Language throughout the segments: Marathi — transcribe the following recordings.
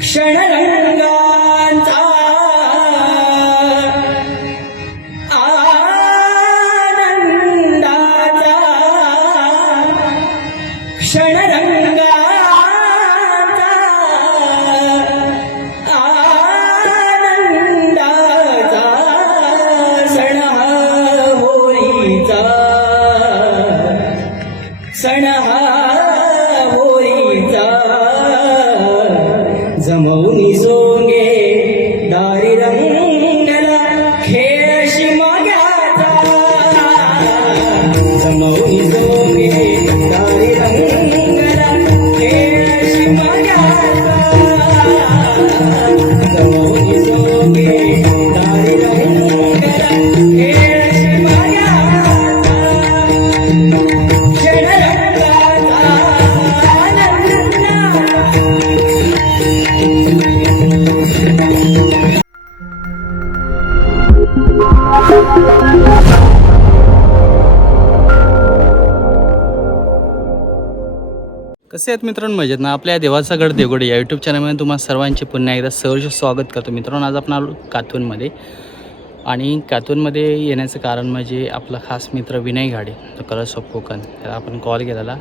क्षणरंगांचा आनंदाचा क्षणरंगांचा आनंदाचा सण हा होळीचा सण हा होळीचा जमवून सोंगे दारी रंगला खेळ शिमग्याचा जमवून सोंगे दारी रंगला खेळ शिमग्याचा जमवून सोंगे दारी रंगला खेळ शिमग्याचा क्षणरंगाचा आनंदाचा कसे आहेत मित्रांनो, मजेत ना. आपल्या देवाचा गड देवगड या यूट्यूब चॅनलमध्ये तुम्हाला सर्वांचे पुन्हा एकदा सहर्ष स्वागत करतो. मित्रांनो, आज आपण आलो कातवनमध्ये. आणि कातवनमध्ये येण्याचं कारण म्हणजे आपला खास मित्र विनय घाडे, तो कलर्स ऑफ कोकण, त्याला आपण कॉल केलेला.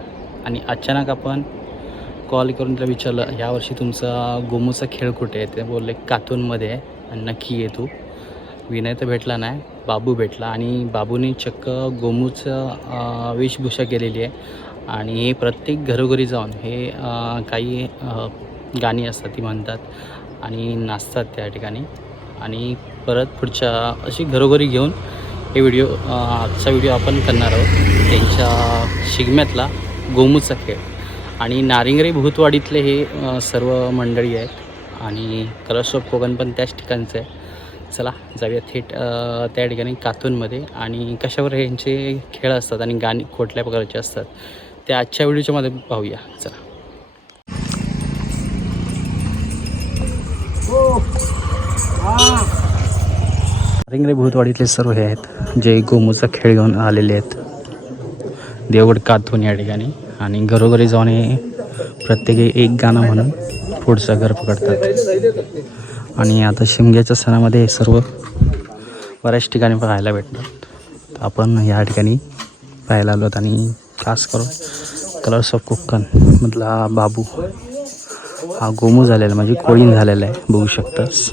आणि अचानक आपण कॉल करून त्याला विचारलं, यावर्षी तुमचा गोमूचा खेळ कुठे आहे? ते बोलले कातवनमध्ये आहे. आणि नक्की ये तू. विनय तर भेटला नाही, बाबू भेटला. आणि बाबूने चक्क गोमूचं वेशभूषा केलेली आहे. आणि प्रत्येक घरोघरी जाऊन हे काही गाणी असतात ती म्हणतात आणि नाचतात त्या ठिकाणी. आणि परत पुढच्या अशी घरोघरी घेऊन हे आजचा व्हिडिओ आपण करणार आहोत. त्यांच्या शिगम्यातला गोमूचा खेळ. आणि नारिंगरे भूतवाडीतले हे सर्व मंडळी आहेत. आणि कलर्स ऑफ कोकण पण त्याच ठिकाणचं आहे. चला जाऊया थेट त्या ठिकाणी कातवनमध्ये. आणि कशावर यांचे खेळ असतात आणि गाणी कुठल्या प्रकारचे असतात ते आजच्या व्हिडिओच्या मध्ये पाहूया. चला. नारिंगरे भूतवाडीतले सर्व हे आहेत जे गोमूचा खेळ घेऊन आलेले आहेत देवगड कातवण या ठिकाणी. आणि घरोघरी जाऊन हे प्रत्येकी एक गाणं म्हणून पुढचं घर पकडतात. आणि आता शिमग्याच्या सणामध्ये हे सर्व बऱ्याच ठिकाणी पाहायला भेटतात. तर आपण या ठिकाणी पाहायला आलो. आणि खास करून कलर्स ऑफ कोकण मधला बाबू हा गोमू झालेला म्हणजे कोळीन झालेला आहे, बघू शकतास.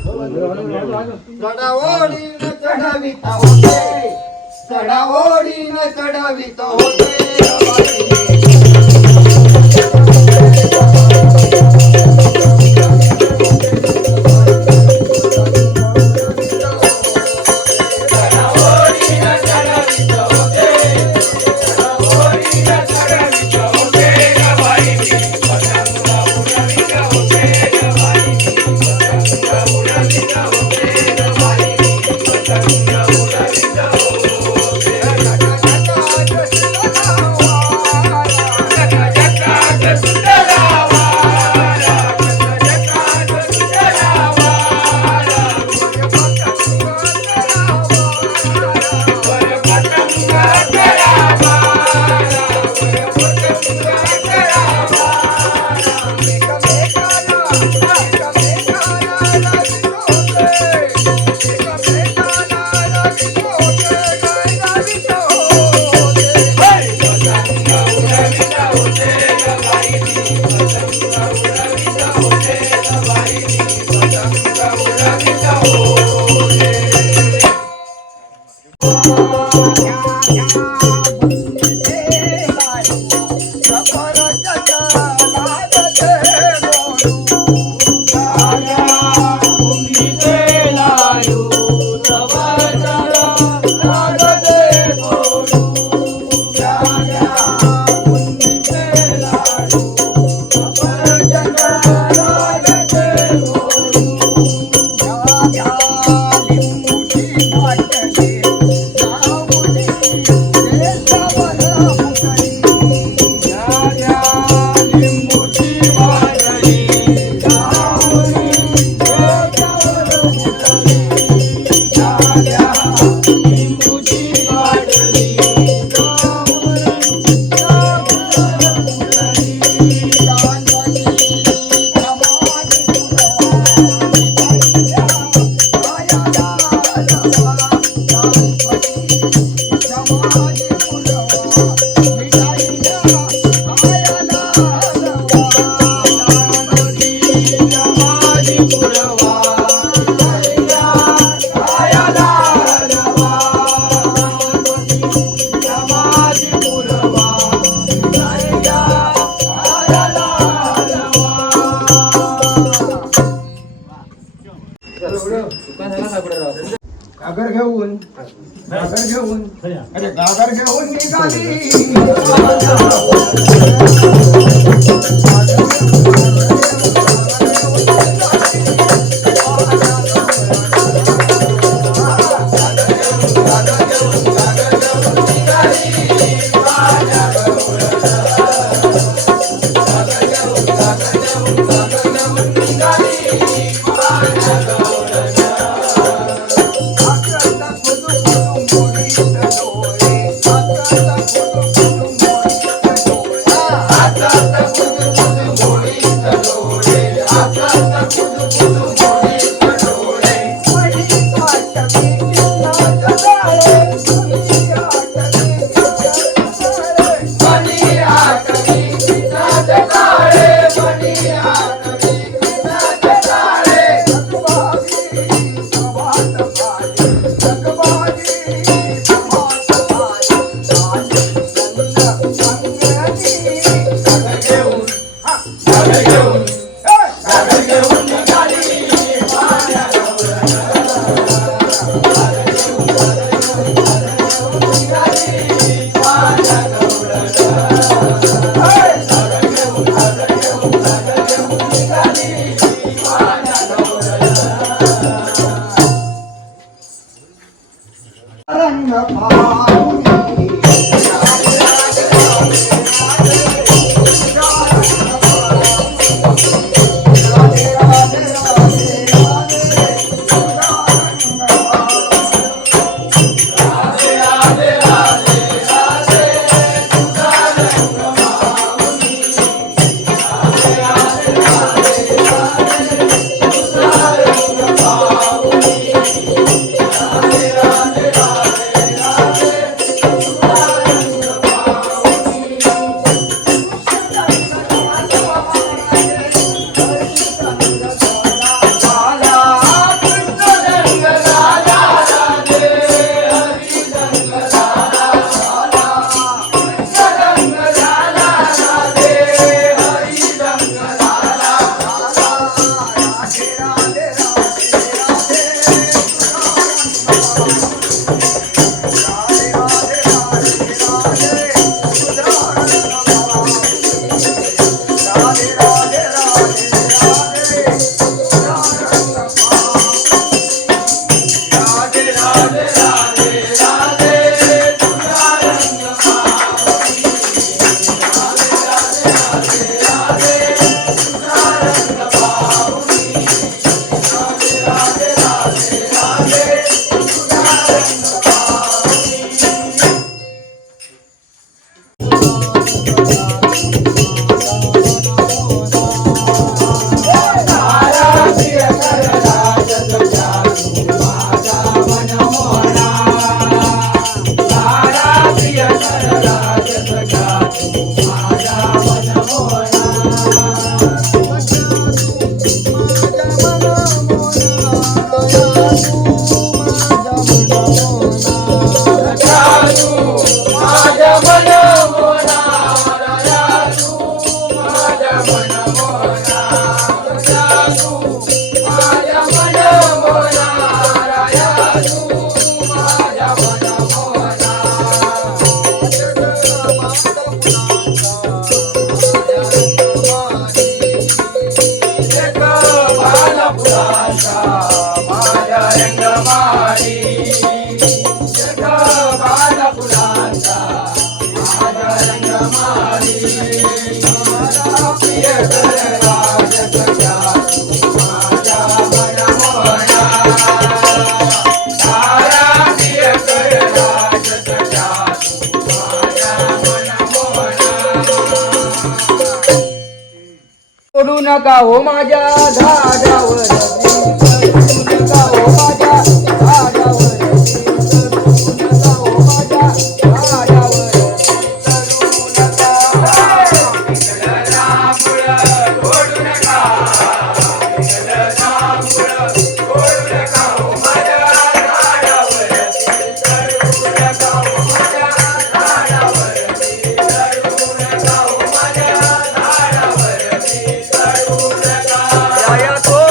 घेऊन अरे गागर घेऊन निघाली सोडू नका हो माझ्या झाडावर सोडू नका हो माझ्या झाडावर सोडू नका हो माझ्या झाडावर या तो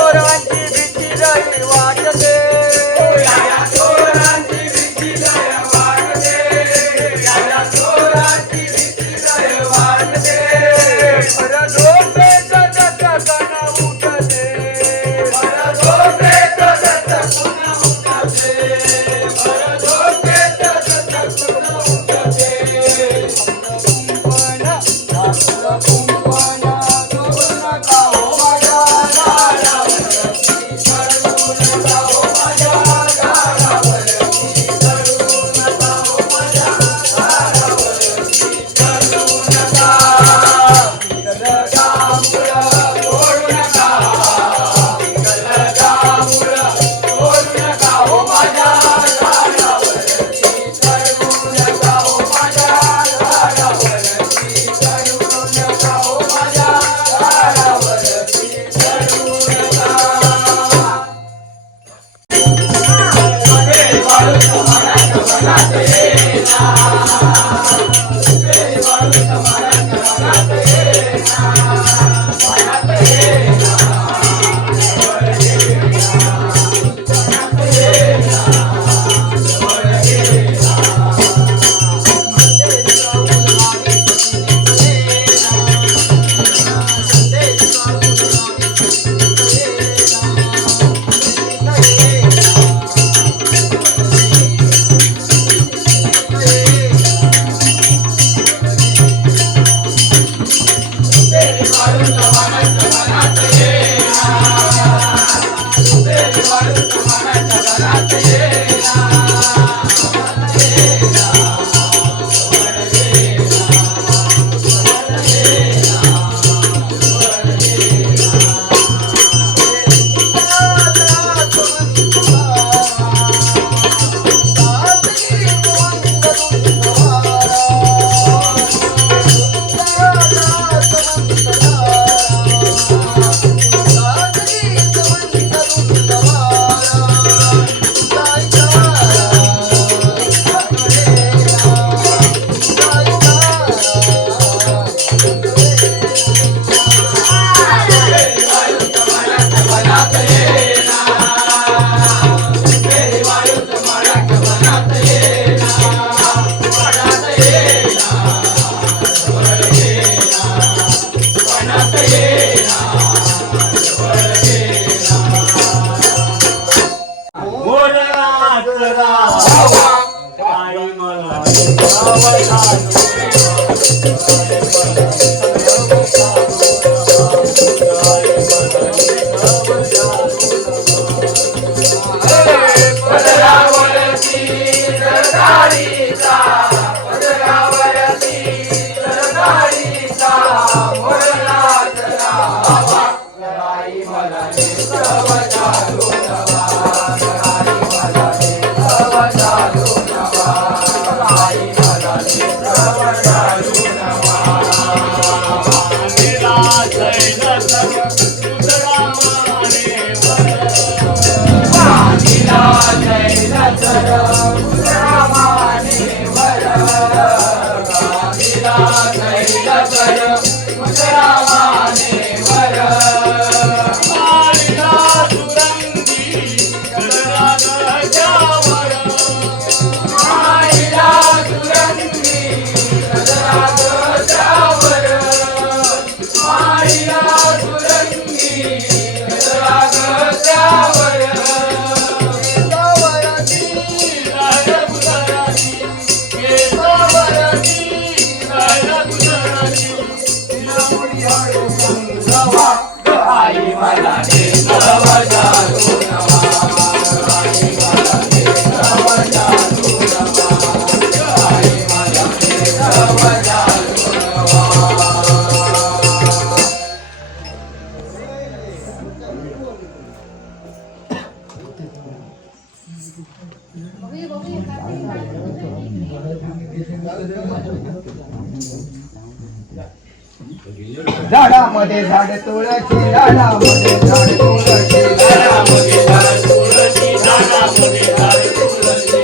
झाडामध्ये झाड तुळशी झाडामध्ये झाड तुळशी झाडामध्ये झाड तुळशी झाडामध्ये झाड तुळशी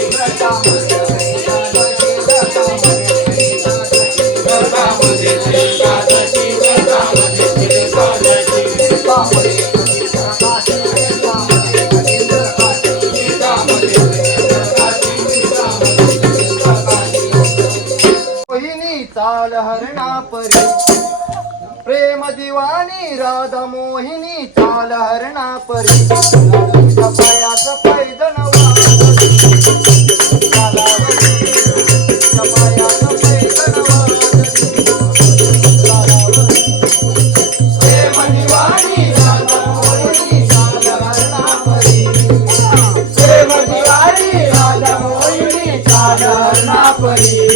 मोहिनी चाल हरणा परी प्रेम दिवानी राधा मोहिनी चाल हरणा परी पायाच पैदन प्रेम दिवानी राधा मोहिनी चाल हरणा परी प्रेम दिवानी राधा मोहिनी चाल हरणा परी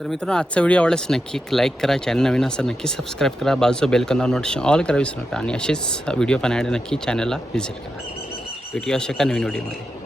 तर मित्रांनो आजचा व्हिडिओ आवडल्यास नक्की लाईक करा, चॅनल नवीन असेल नक्की सबस्क्राईब करा, बाजूचं बेल कॉन नोटिफिकेशन ऑल करा विसरू नका आणि असेच व्हिडिओ पाहण्यासाठी नक्की चॅनलला व्हिजिट करा. भेटूया अशा एका नवीन व्हिडिओमध्ये.